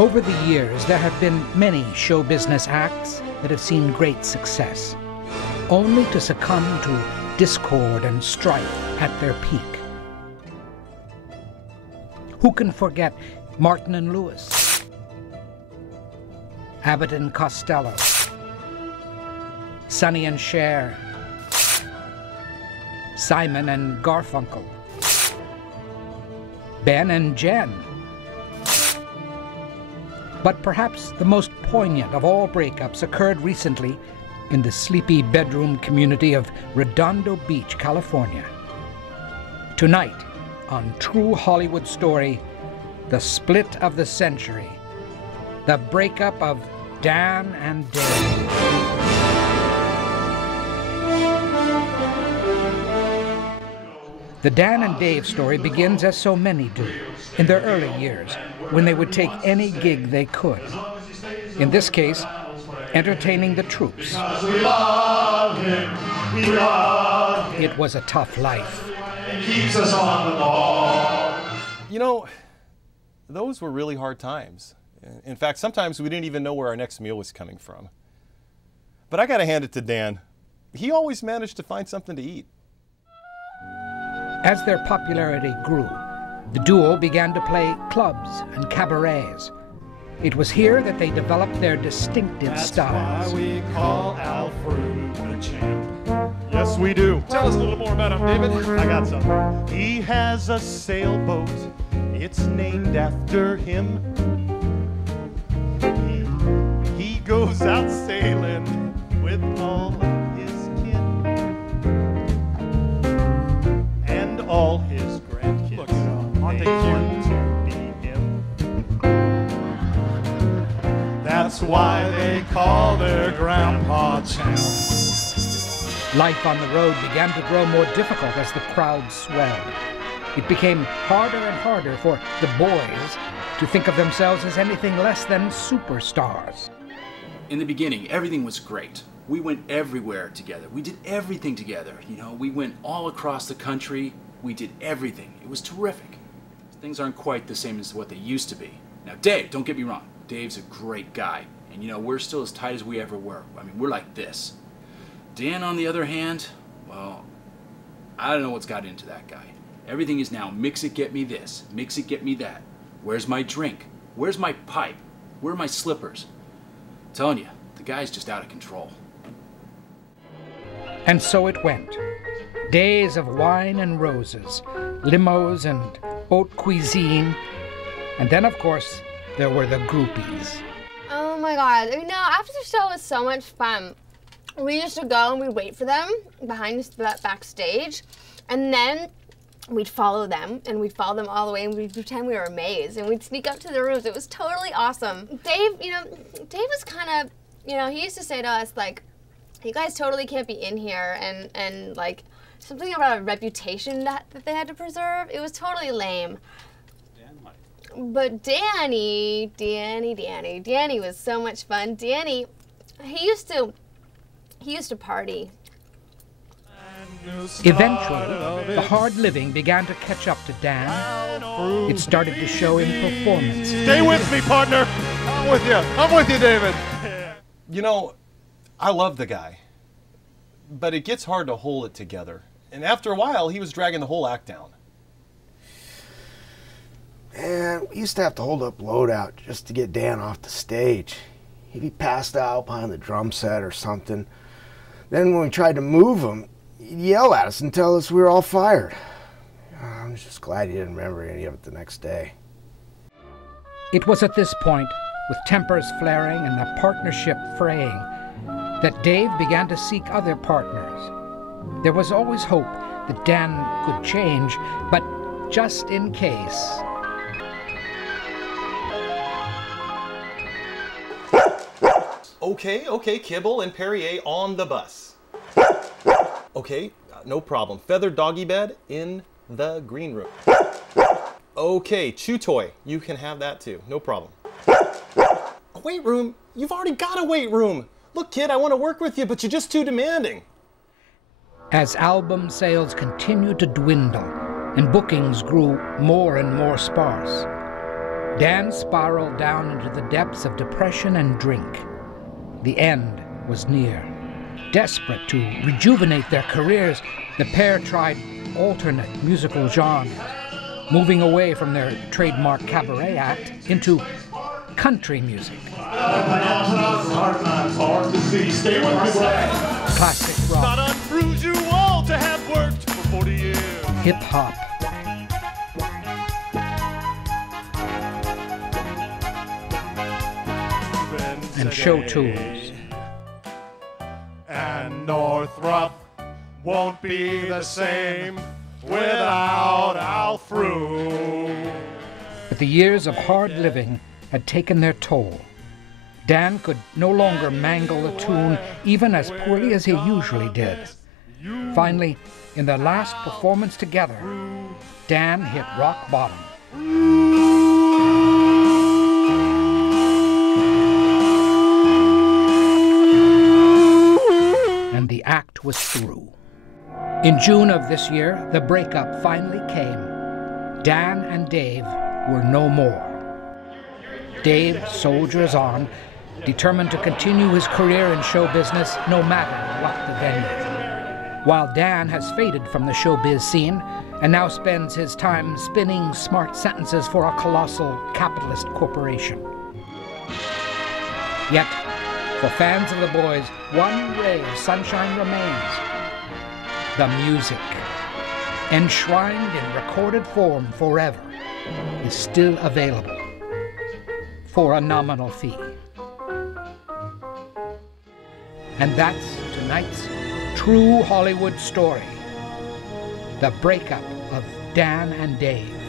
Over the years, there have been many show business acts that have seen great success, only to succumb to discord and strife at their peak. Who can forget Martin and Lewis, Abbott and Costello, Sonny and Cher, Simon and Garfunkel, Ben and Jen? But perhaps the most poignant of all breakups occurred recently in the sleepy bedroom community of Redondo Beach, California. Tonight, on True Hollywood Story, the split of the century, the breakup of Dan and Dave. The Dan and Dave story begins as so many do, in their early years, when they would take any gig they could. In this case, entertaining the troops. It was a tough life. It keeps us on the ball. You know, those were really hard times. In fact, sometimes we didn't even know where our next meal was coming from. But I gotta hand it to Dan. He always managed to find something to eat. As their popularity grew, the duo began to play clubs and cabarets. It was here that they developed their distinctive styles. That's why we call Alfred the champ. Yes, we do. Tell us a little more about him, David. I got some. He has a sailboat. It's named after him. He goes out sailing with all of his kin and all his grandkids. Look, aren't they cute to be him? That's why they call their grandpa champ. Life on the road began to grow more difficult as the crowd swelled. It became harder and harder for the boys to think of themselves as anything less than superstars. In the beginning, everything was great. We went everywhere together. We did everything together. You know, we went all across the country. We did everything. It was terrific. Things aren't quite the same as what they used to be. Now, Dave, don't get me wrong. Dave's a great guy. And, you know, we're still as tight as we ever were. I mean, we're like this. Dan, on the other hand, well, I don't know what's got into that guy. Everything is now mix it, get me this. Mix it, get me that. Where's my drink? Where's my pipe? Where are my slippers? I'm telling you, the guy's just out of control. And so it went. Days of wine and roses, limos and haute cuisine. And then, of course, there were the groupies. Oh my God, you know, after the show was so much fun. We used to go and we'd wait for them behind the backstage, and then we'd follow them, and we'd follow them all the way, and we'd pretend we were amazed, and we'd sneak up to the rooms. It was totally awesome. Dave, you know, Dave was kind of, you know, he used to say to us, like, you guys totally can't be in here, and like, something about a reputation that they had to preserve. It was totally lame. But Danny was so much fun. Danny, he used to party. Eventually, the hard living began to catch up to Dan. It started to show in performance. Stay with me, partner. I'm with you. I'm with you, David. You know, I love the guy, but it gets hard to hold it together. And after a while, he was dragging the whole act down. Man, we used to have to hold up loadout just to get Dan off the stage. He'd be passed out behind the drum set or something. Then when we tried to move him, he'd yell at us and tell us we were all fired. I'm just glad he didn't remember any of it the next day. It was at this point, with tempers flaring and the partnership fraying, that Dave began to seek other partners. There was always hope that Dan could change, but just in case. Okay, Kibble and Perrier on the bus. Okay, no problem. Feathered doggy bed in the green room. Okay, chew toy. You can have that too. No problem. A weight room? You've already got a weight room. Look, kid, I want to work with you, but you're just too demanding. As album sales continued to dwindle and bookings grew more and more sparse, Dan spiraled down into the depths of depression and drink. The end was near. Desperate to rejuvenate their careers, the pair tried alternate musical genres, moving away from their trademark cabaret act into country music. Classic rock. Not unusual to have worked for 40 years. Hip-hop. And show tunes. And Northrop won't be the same without Alfrew. But the years of hard living had taken their toll. Dan could no longer mangle a tune even as poorly as he usually did. Finally, in their last performance together, Dan hit rock bottom. And the act was through. In June of this year, the breakup finally came. Dan and Dave were no more. Dave soldiers on, determined to continue his career in show business no matter what the venue. While Dan has faded from the showbiz scene and now spends his time spinning smart sentences for a colossal capitalist corporation. Yet, for fans of the boys, one ray of sunshine remains. The music, enshrined in recorded form forever, is still available for a nominal fee. And that's tonight's true Hollywood story, the breakup of Dan and Dave.